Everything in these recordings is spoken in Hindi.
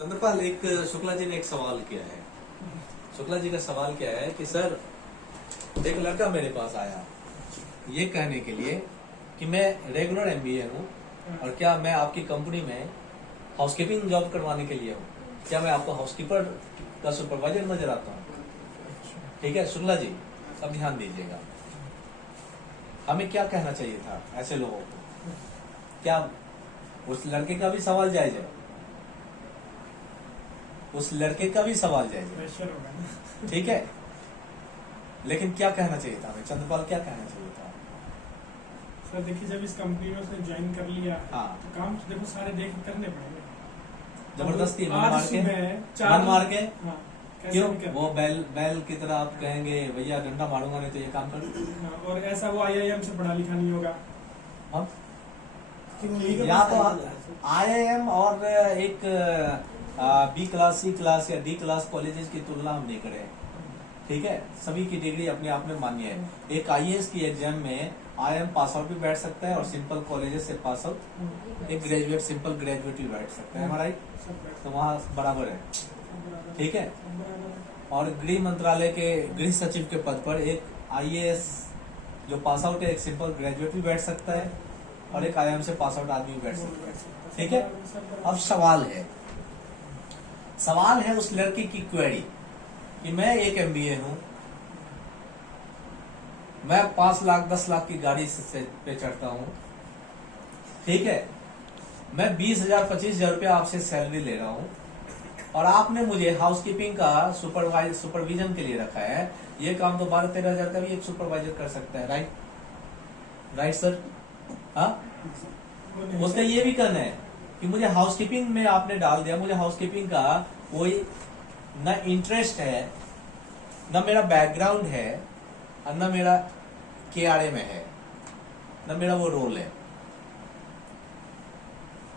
चंद्रपाल, एक शुक्ला जी ने एक सवाल किया है। शुक्ला जी का सवाल क्या है कि सर, एक लड़का मेरे पास आया ये कहने के लिए कि मैं रेगुलर एमबीए हूँ और क्या मैं आपकी कंपनी में हाउसकीपिंग जॉब करवाने के लिए हूँ, क्या मैं आपको हाउसकीपर का सुपरवाइजर नजर आता हूँ? ठीक है शुक्ला जी, अब ध्यान दीजिएगा, हमें क्या कहना चाहिए था ऐसे लोगों को? क्या उस लड़के का भी सवाल जायज है? उस लड़के का भी सवाल जायज है, ठीक है, लेकिन क्या कहना चाहिए था हमें? चंद्रपाल, क्या कहना चाहिए था? सर देखिए, जब इस कंपनी में उसने ज्वाइन कर लिया हाँ, तो काम तो देखो सारे देख करने पड़ेंगे। जबरदस्ती मन आज मार के, सुबह मन मार के हाँ, कैसे क्यों? भी कर वो बैल की तरह आप कहेंगे भैया डंडा मारूंगा नहीं तो ये काम कर। हाँ, और ऐसा वो आईआईएम से पढ़ा लिखा नहीं होगा। हम या तो आईआईएम और एक बी क्लास, सी क्लास या डी क्लास कॉलेजेस की तुलना हम नहीं करें, ठीक है? सभी की डिग्री अपने आप में मान्य है। एक आईएएस की एग्जाम में आईआईएम पास आउट भी बैठ सकता है और सिंपल कॉलेजेस से पास आउट एक ग्रेजुएट, सिंपल ग्रेजुएट भी बैठ सकता है, हमारा तो वहाँ बराबर है, ठीक है? और गृह मंत्रालय के गृह सचिव के पद पर एक आईएएस जो पास आउट है, एक सिंपल ग्रेजुएट भी बैठ सकता है और एक आईआईएम से पास आउट आदमी भी बैठ सकता है, ठीक है? अब सवाल है उस लड़की की क्वेरी कि मैं एक एमबीए हूं, मैं 5 लाख 10 लाख की गाड़ी से पे चढ़ता हूं, ठीक है, मैं 20,000 25,000 रुपया आपसे सैलरी ले रहा हूं और आपने मुझे हाउसकीपिंग का सुपरविजन के लिए रखा है। ये काम तो 12-13 हजार का भी एक सुपरवाइजर कर सकता है, राइट सर? हाँ, उसका ये भी कहना है कि मुझे हाउसकीपिंग में आपने डाल दिया, मुझे हाउसकीपिंग का कोई न इंटरेस्ट है, न मेरा बैकग्राउंड है और न मेरा केआरए में है, न मेरा वो रोल है,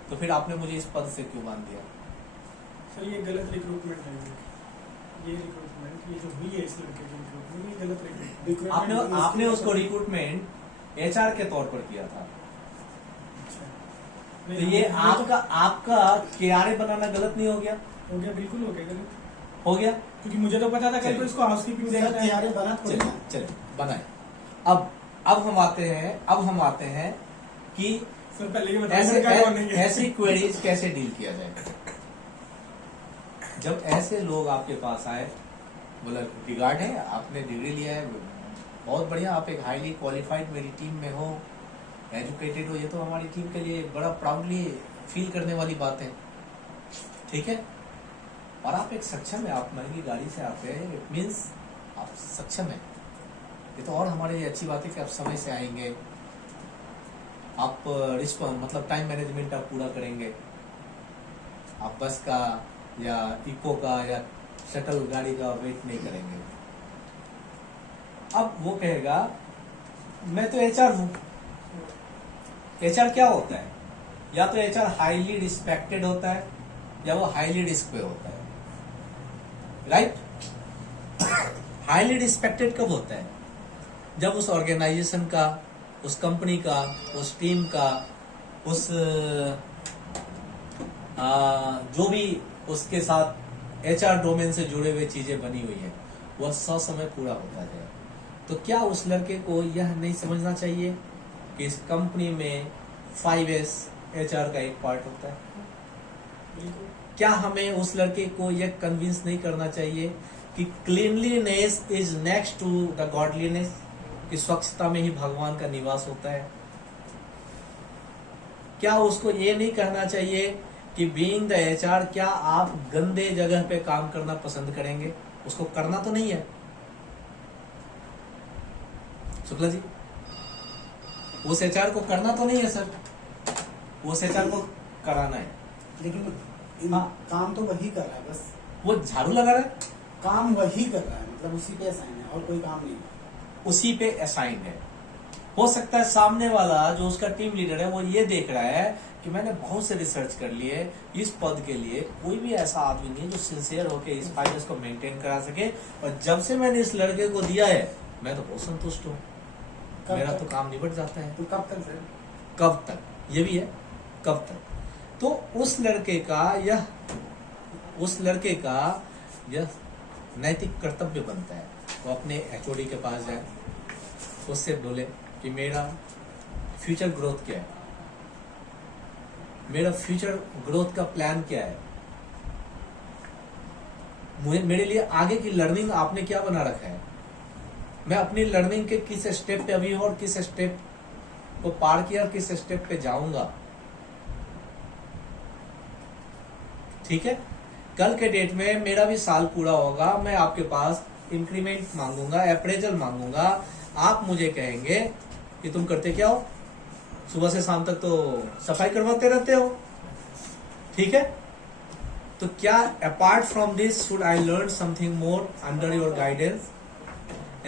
तो फिर आपने मुझे इस पद से क्यों बांध दिया? सर ये गलत रिक्रूटमेंट है। ये रिक्रूटमेंट ये जो हुई है इस लड़के की रिक्रूटमेंट, ये गलत रिक्रूटमेंट। आपने उसको रिक्रूटमेंट एचआर के तौर पर किया था, तो ये आपका केआरए बनाना गलत नहीं हो गया? हो गया, बिल्कुल हो गया, गलत हो गया, क्योंकि मुझे तो पता था कल को इसको हाउसकीपिंग देना है। चलिए बनाए। अब हम आते हैं कि सर पहले ये बताइए ऐसी क्वेरीज कैसे डील किया जाए। जब ऐसे लोग आपके पास आए, बोला रिगार्ड है, आपने डिग्री लिया है, बहुत बढ़िया, आप एक हाईली क्वालिफाइड मेरी टीम में हो, एजुकेटेड हो, ये तो हमारी टीम के लिए बड़ा प्राउडली फील करने वाली बात है, ठीक है? और आप एक सक्षम है, आप महंगी गाड़ी से आते हैं, इट मीन्स आप सक्षम है, ये तो और हमारे लिए अच्छी बात है कि आप समय से आएंगे, आप मतलब टाइम मैनेजमेंट आप पूरा करेंगे, आप बस का या इको का या शटल गाड़ी का वेट नहीं करेंगे। अब वो कहेगा मैं तो एचआर हूं। एचआर क्या होता है? या तो एचआर हाईली रिस्पेक्टेड होता है या वो हाईली रिस्क पे होता है, राइट? हाईली रिस्पेक्टेड कब होता है? जब उस ऑर्गेनाइजेशन का, उस कंपनी का, उस टीम का, उस जो भी उसके साथ एचआर डोमेन से जुड़े हुए चीजें बनी हुई है, वह ससमय पूरा होता जाए। तो क्या उस लड़के को यह नहीं समझना चाहिए कि इस कंपनी में 5S एचआर का एक पार्ट होता है? क्या हमें उस लड़के को यह कन्विंस नहीं करना चाहिए कि cleanliness is next to the godliness, कि स्वच्छता में ही भगवान का निवास होता है? क्या उसको ये नहीं कहना चाहिए कि बीइंग द एचआर, क्या आप गंदे जगह पे काम करना पसंद करेंगे? उसको करना तो नहीं है, शुक्ला जी, उस एचआर को करना तो नहीं है सर, उस एचआर को कराना है, लेकिन हाँ, काम तो वही कर रहा है, बस वो झाड़ू लगा रहा है, काम वही कर रहा है, मतलब उसी पे असाइन है और कोई काम नहीं। उसी पे असाइन है। हो सकता है सामने वाला जो उसका टीम लीडर है वो ये देख रहा है कि मैंने बहुत से रिसर्च कर लिए, इस पद के लिए कोई भी ऐसा आदमी नहीं है जो सिंसियर होकर इस फाइनेंस को मेंटेन करा सके, और जब से मैंने इस लड़के को दिया है मैं तो बहुत संतुष्ट हूँ, मेरा तो काम निबट जाता है। तो कब तक सर? कब तक, ये भी है, कब तक? तो उस लड़के का यह उस लड़के का यह नैतिक कर्तव्य बनता है वो अपने एचओडी के पास जाए, उससे बोले कि मेरा फ्यूचर ग्रोथ क्या है, मेरा फ्यूचर ग्रोथ का प्लान क्या है, मेरे लिए आगे की लर्निंग आपने क्या बना रखा है, मैं अपनी लर्निंग के किस स्टेप पे अभी हूं और किस स्टेप को पार किया और किस स्टेप पे जाऊंगा। ठीक है, कल के डेट में मेरा भी साल पूरा होगा, मैं आपके पास इंक्रीमेंट मांगूंगा, अप्रेजल मांगूंगा, आप मुझे कहेंगे कि तुम करते क्या हो, सुबह से शाम तक तो सफाई करवाते रहते हो। ठीक है, तो क्या apart from this should I learn something more under your guidance,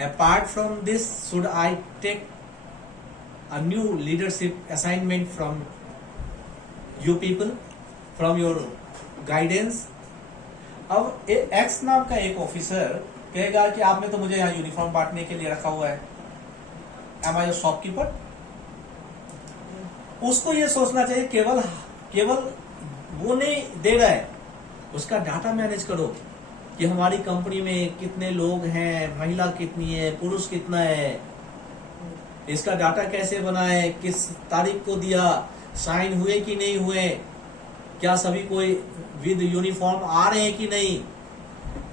apart from this should I take a new leadership assignment from you people, from your guidance. अब एक्स नाम का एक ऑफिसर कहेगा कि आपने तो मुझे यहाँ यूनिफॉर्म बांटने के लिए रखा हुआ है, एम आई शॉपकीपर। उसको ये सोचना चाहिए केवल वो नहीं दे रहा है, उसका डाटा मैनेज करो कि हमारी कंपनी में कितने लोग हैं, महिला कितनी है, पुरुष कितना है, इसका डाटा कैसे बना है, किस तारीख को दिया, साइन हुए कि नहीं हुए, क्या सभी कोई विद यूनिफॉर्म आ रहे हैं कि नहीं।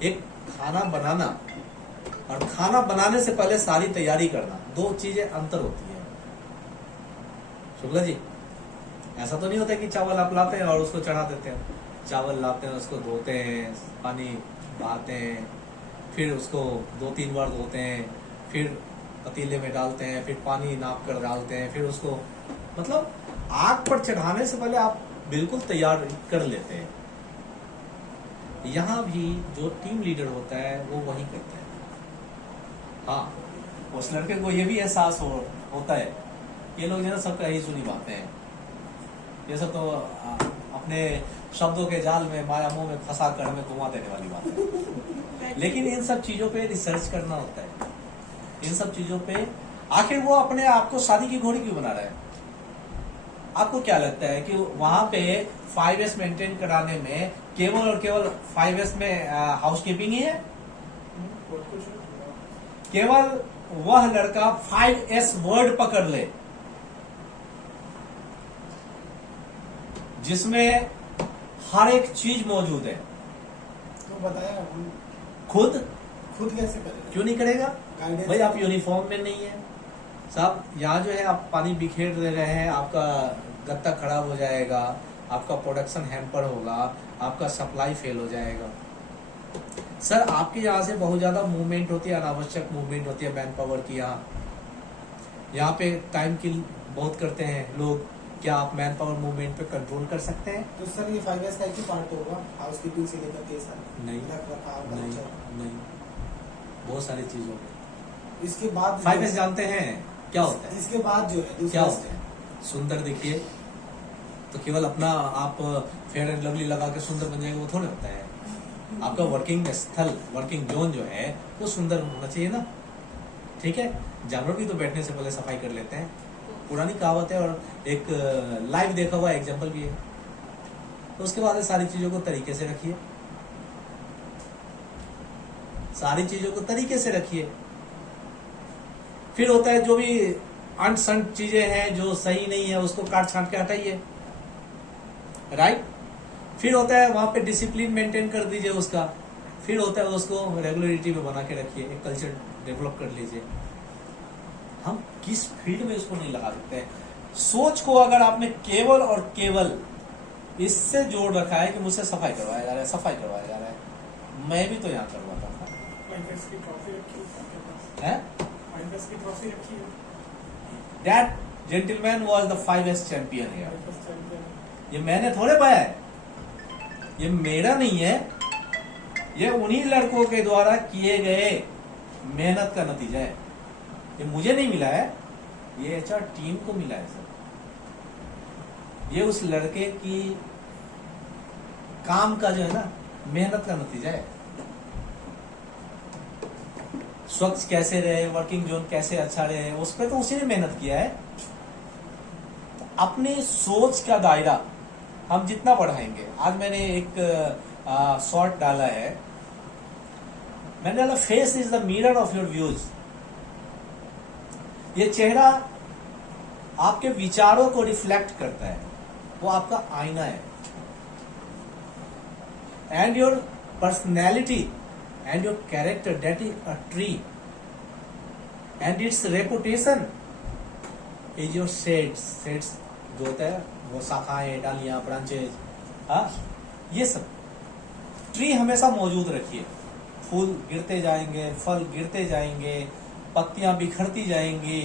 एक खाना बनाना और खाना बनाने से पहले सारी तैयारी करना, दो चीजें अंतर होती है। शुक्ला जी, ऐसा तो नहीं होता कि चावल आप लाते हैं और उसको चढ़ा देते हैं, चावल लाते हैं, उसको धोते हैं, पानी बहाते हैं, फिर उसको 2-3 बार धोते हैं, फिर पतीले में डालते हैं, फिर पानी नाप कर डालते हैं, फिर उसको मतलब आग पर चढ़ाने से पहले आप बिल्कुल तैयार कर लेते हैं। यहाँ भी जो टीम लीडर होता है वो वही करता है। हाँ, उस लड़के को ये भी एहसास होता है, ये लोग जो है सबका यही सुनी बातें हैं, ये सब तो अपने शब्दों के जाल में माया मोह में फंसा कर हमें घुमा देने वाली बात है। लेकिन इन सब चीजों पे रिसर्च करना होता है, इन सब चीजों पे आखिर वो अपने आप को शादी की घोड़ी क्यों बना रहा है। आपको क्या लगता है कि वहां पे 5S मेंटेन कराने में केवल और केवल 5S में हाउसकीपिंग ही है? केवल वह लड़का 5S वर्ड पकड़ ले जिसमें हर एक चीज मौजूद है, तो बताया खुद कैसे करेगा, क्यों नहीं करेगा Guidance भाई। आप यूनिफॉर्म में नहीं है साहब, यहाँ जो है आप पानी बिखेर दे रहे हैं, आपका गत्ता खराब हो जाएगा, आपका प्रोडक्शन हैम्पर होगा, आपका सप्लाई फेल हो जाएगा। सर आपके यहाँ से बहुत ज्यादा मूवमेंट होती है, अनावश्यक मूवमेंट होती है मैन पावर की। यहाँ पे टाइम किल बहुत करते हैं लोग, क्या आप मैन पावर मूवमेंट पे कंट्रोल कर सकते हैं? तो सर ये 5S का एक ही पार्ट होगा, हाउसकीपिंग से लेकर के साथ नहीं, रखरखाव, नहीं, कल्चर। नहीं, बहुत सारी चीजों पे। इसके बाद 5S जानते हैं क्या होता है? इसके बाद जो है क्या होता है? सुंदर दिखिए तो केवल अपना आप फेयर एंड लवली लगा के सुंदर बन जाएंगे, वो थोड़ा होता है। आपका वर्किंग स्थल, वर्किंग जोन जो है वो सुंदर होना चाहिए ना। ठीक है, जानवर भी तो बैठने से पहले सफाई कर लेते हैं, पुरानी कहावत है और एक लाइव देखा हुआ एग्जांपल भी है। तो उसके बाद सारी चीजों को तरीके से रखिए, सारी चीजों को तरीके से रखिए। फिर होता है जो भी अंट संट चीजें हैं जो सही नहीं है उसको काट छांट के हटाइए, राइट। फिर होता है वहां पे डिसिप्लिन मेंटेन कर दीजिए उसका। फिर होता है उसको रेगुलरिटी में बना के रखिए, एक कल्चर डेवलप कर लीजिए। हम किस फील्ड में इसको नहीं लगा सकते हैं। सोच को अगर आपने केवल और केवल इससे जोड़ रखा है कि मुझसे सफाई करवाया जा रहा है, सफाई करवाया जा रहा है, मैं भी तो यहाँ करवाता था, 5S की ट्रॉफी रखी है आपके पास? है 5S की ट्रॉफी रखी है? That gentleman was the 5S champion here. 5S champion. ये मैंने थोड़े पाया है, ये मेरा नहीं है, ये उन्हीं लड़कों के द्वारा किए गए मेहनत का नतीजा है। ये मुझे नहीं मिला है, ये HR टीम को मिला है सर। ये उस लड़के की काम का जो है ना मेहनत का नतीजा है। स्वच्छ कैसे रहे, वर्किंग जोन कैसे अच्छा रहे, उस पर तो उसी ने मेहनत किया है। अपनी सोच का दायरा हम जितना बढ़ाएंगे, आज मैंने एक शॉर्ट डाला है, मैंने डाला face is the mirror of your views. ये चेहरा आपके विचारों को रिफ्लेक्ट करता है, वो आपका आईना है। And your personality and your character that is a tree and its reputation is your shades. Shades जो होता है वो शाखाएं, डालियां, ब्रांचेज, ये सब। ट्री हमेशा मौजूद रखिए, फूल गिरते जाएंगे, फल गिरते जाएंगे, पत्तियां बिखरती जाएंगी,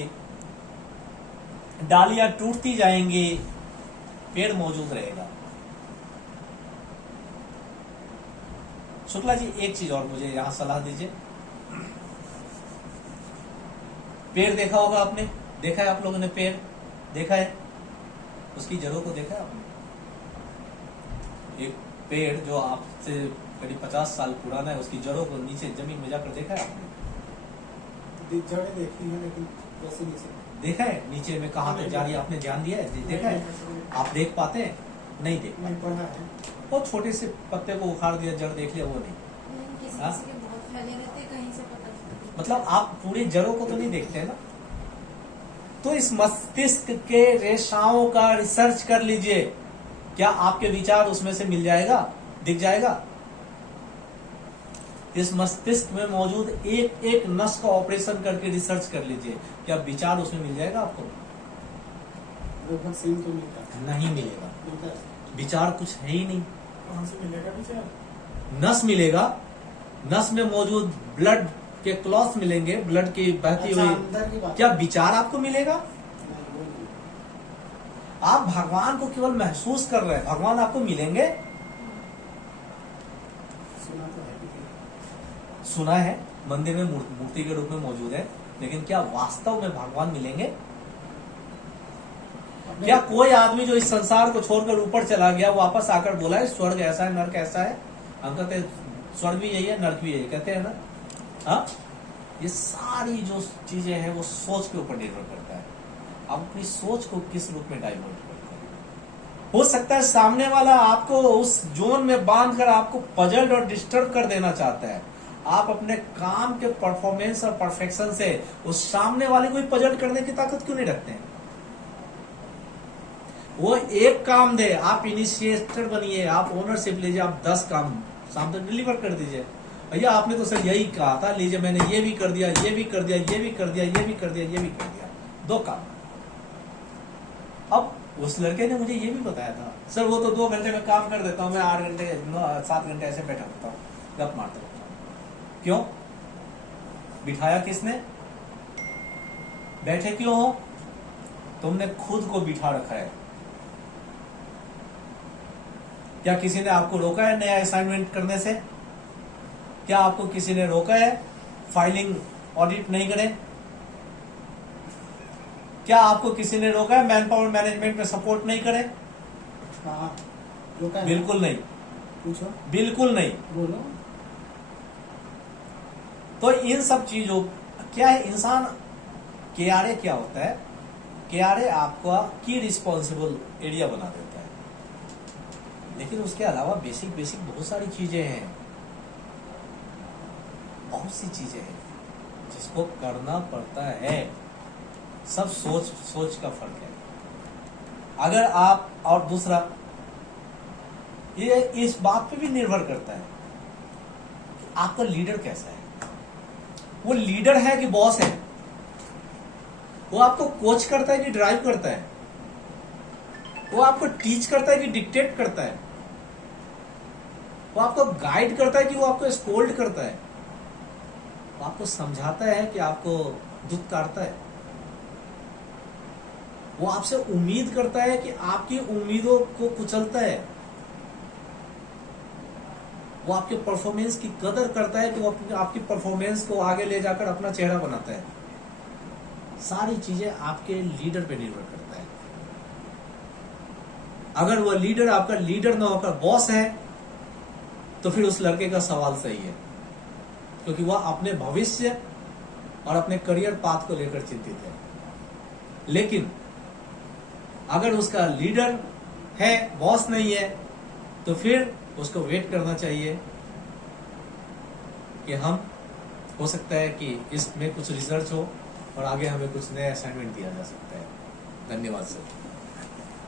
डालियां टूटती जाएंगी, पेड़ मौजूद रहेगा। शुक्ला जी एक चीज और मुझे यहां सलाह दीजिए। पेड़ देखा होगा आपने, देखा है आप लोगों ने पेड़ देखा है, उसकी जड़ों को देखा है आपने? एक पेड़ जो आपसे करीब 50 साल पुराना है, उसकी जड़ों को नीचे जमीन में जाकर देखा है आपने? जड़ें देखी है लेकिन वैसे नहीं से देखा है नीचे में कहाँ तक जा रही है, आपने ध्यान दिया है? देखा है? आप देख पाते हैं? नहीं देख नहीं पाते। पढ़ा है। वो छोटे से पत्ते को उखाड़ दिया, जड़ देख लिया, वो नहीं। किसी हाँ? किसी के बहुत फैले रहते हैं, कहीं से पता चलता है। मतलब आप पूरी जड़ों को तो नहीं देखते हैं ना। तो इस मस्तिष्क के रेशाओं का रिसर्च कर लीजिए, क्या आपके विचार उसमें से मिल जाएगा, दिख जाएगा? इस मस्तिष्क में मौजूद एक एक नस का ऑपरेशन करके रिसर्च कर लीजिए, क्या विचार उसमें मिल जाएगा आपको? लगभग सेम तो मिलता है। नहीं मिलेगा। मिलता है। विचार कुछ है ही नहीं। कहाँ से मिलेगा विचार? नस मिलेगा, नस में मौजूद ब्लड के क्लॉथ मिलेंगे, ब्लड की बहती अच्छा, हुई। अंदर की बात। क्या विचार आपको मिलेगा? नहीं, वो नहीं। आप भगवान को केवल महसूस कर रहे हैं, भगवान आपको मिलेंगे? सुना तो है कि सुना है, मंदिर में मूर्ति के रूप में मौजूद है, लेकिन क्या वास्तव में भगवान मिलेंगे? क्या कोई आदमी जो इस संसार को छोड़कर ऊपर चला गया वापस आकर बोला है स्वर्ग ऐसा है, नर्क ऐसा है? हम कहते हैं स्वर्ग भी यही है, नर्क भी यही, कहते हैं ना। हाँ, ये सारी जो चीजें हैं वो सोच के ऊपर निर्भर करता है। आप अपनी सोच को किस रूप में डाइवर्ट करते हैं। हो सकता है सामने वाला आपको उस जोन में बांधकर आपको पजल्ड और डिस्टर्ब कर देना चाहता है। आप अपने काम के परफॉर्मेंस और परफेक्शन से उस सामने वाले को ही पजल्ड करने की ताकत क्यों नहीं रखते हैं? वो एक काम दे, आप इनिशिएटर बनिए, आप ओनरशिप लीजिए, आप 10 काम शाम तक डिलीवर कर दीजिए। भैया आपने तो सर यही कहा था, लीजिए मैंने ये भी कर दिया, ये भी कर दिया, ये भी कर दिया, ये भी कर दिया, ये भी कर दिया, 2 काम। अब उस लड़के ने मुझे ये भी बताया था, सर वो तो 2 घंटे में काम कर देता हूँ, मैं 8 घंटे 7 घंटे ऐसे बैठा रहता हूँ, गप मारता रहता हूँ। क्यों बिठाया? किसने? बैठे क्यों हो? तुमने खुद को बिठा रखा है। क्या किसी ने आपको रोका है नया असाइनमेंट करने से? क्या आपको किसी ने रोका है फाइलिंग ऑडिट नहीं करें? क्या आपको किसी ने रोका है मैन पावर मैनेजमेंट में सपोर्ट नहीं करें? हाँ, रोका है। बिल्कुल नहीं, पूछो। बिल्कुल नहीं। बोलो। तो इन सब चीजों क्या है, इंसान केआरए क्या होता है? केआरए आपका की रिस्पॉन्सिबल एरिया बना देता है, लेकिन उसके अलावा बेसिक बहुत सारी चीजें हैं, बहुत सी चीजें हैं जिसको करना पड़ता है। सब सोच का फर्क है। अगर आप, और दूसरा ये इस बात पे भी निर्भर करता है कि आपका लीडर कैसा है। वो लीडर है कि बॉस है? वो आपको कोच करता है कि ड्राइव करता है? वो आपको टीच करता है कि डिक्टेट करता है? वो आपको गाइड करता है कि वो आपको स्कोल्ड करता है? वो आपको समझाता है कि आपको दुत्कारता है? वो आपसे उम्मीद करता है कि आपकी उम्मीदों को कुचलता है? वो आपके परफॉर्मेंस की कदर करता है कि वो आपकी परफॉर्मेंस को आगे ले जाकर अपना चेहरा बनाता है? सारी चीजें आपके लीडर पे निर्भर करता है। अगर वो लीडर आपका लीडर ना होकर बॉस है तो फिर उस लड़के का सवाल सही है, क्योंकि वह अपने भविष्य और अपने करियर पाथ को लेकर चिंतित है। लेकिन अगर उसका लीडर है, बॉस नहीं है, तो फिर उसको वेट करना चाहिए कि हम हो सकता है कि इसमें कुछ रिसर्च हो और आगे हमें कुछ नया असाइनमेंट दिया जा सकता है। धन्यवाद सर।